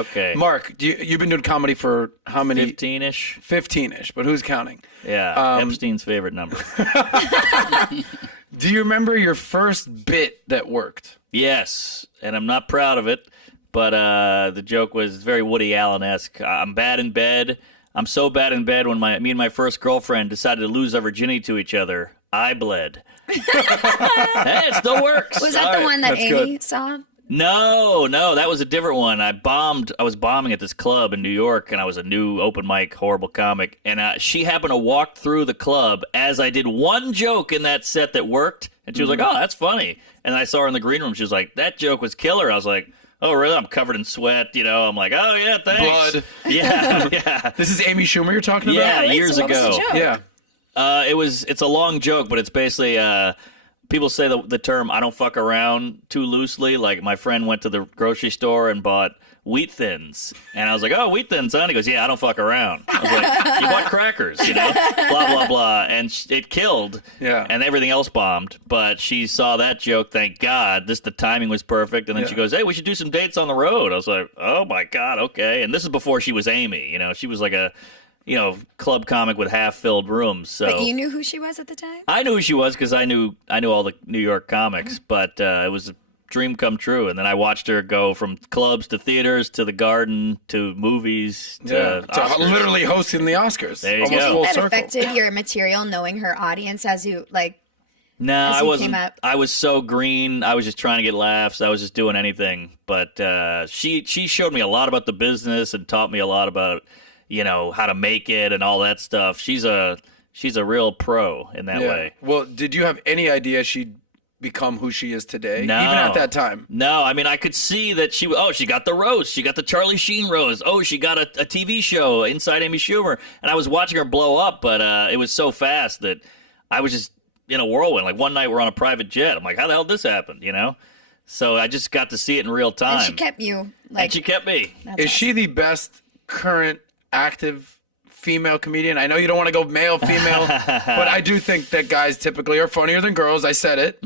Okay. Mark, you've been doing comedy for how many? 15-ish. 15-ish, but who's counting? Yeah, Epstein's favorite number. Do you remember your first bit that worked? Yes, and I'm not proud of it, but the joke was very Woody Allen-esque. I'm bad in bed. I'm so bad in bed when me and my first girlfriend decided to lose our virginity to each other, I bled. Hey, it still works. Was that the one that Amy saw? No, that was a different one. I was bombing at this club in New York, and I was a new open mic, horrible comic. And she happened to walk through the club as I did one joke in that set that worked. And she was like, oh, that's funny. And I saw her in the green room. She was like, that joke was killer. I was like, oh, really? I'm covered in sweat, I'm like, oh, yeah, thanks. Blood. Yeah. This is Amy Schumer you're talking about? Yeah, years so what ago. was the joke? Yeah. It's a long joke, but it's basically people say the term "I don't fuck around" too loosely. Like my friend went to the grocery store and bought Wheat Thins, and I was like, "Oh, Wheat Thins, huh?" And he goes, "Yeah, I don't fuck around." I was like, "You bought crackers, blah blah blah," and it killed. Yeah. And everything else bombed, but she saw that joke. Thank God, the timing was perfect. And then she goes, "Hey, we should do some dates on the road." I was like, "Oh my God, okay." And this is before she was Amy. She was like a club comic with half-filled rooms. So. But you knew who she was at the time? I knew who she was because I knew all the New York comics, but it was a dream come true. And then I watched her go from clubs to theaters to the Garden to movies to Oscars. Literally hosting the Oscars. There you Almost go. full That circle. affected your material, knowing her audience as you, No, as I you wasn't. came up? I was so green. I was just trying to get laughs. I was just doing anything. But she showed me a lot about the business and taught me a lot about how to make it and all that stuff. She's a real pro in that way. Well, did you have any idea she'd become who she is today? No. Even at that time? No, I mean, I could see that she got the roast. She got the Charlie Sheen roast. Oh, she got a TV show, Inside Amy Schumer. And I was watching her blow up, but it was so fast that I was just in a whirlwind. Like one night we're on a private jet. I'm like, how the hell did this happen, So I just got to see it in real time. and she kept you, And she kept me. Is she the best current active female comedian? I know you don't want to go male, female, but I do think that guys typically are funnier than girls. I said it.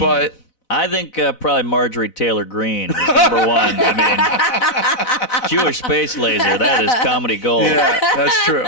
But I think probably Marjorie Taylor Greene is number one. I mean, Jewish space laser, that is comedy gold. yeah, that's true.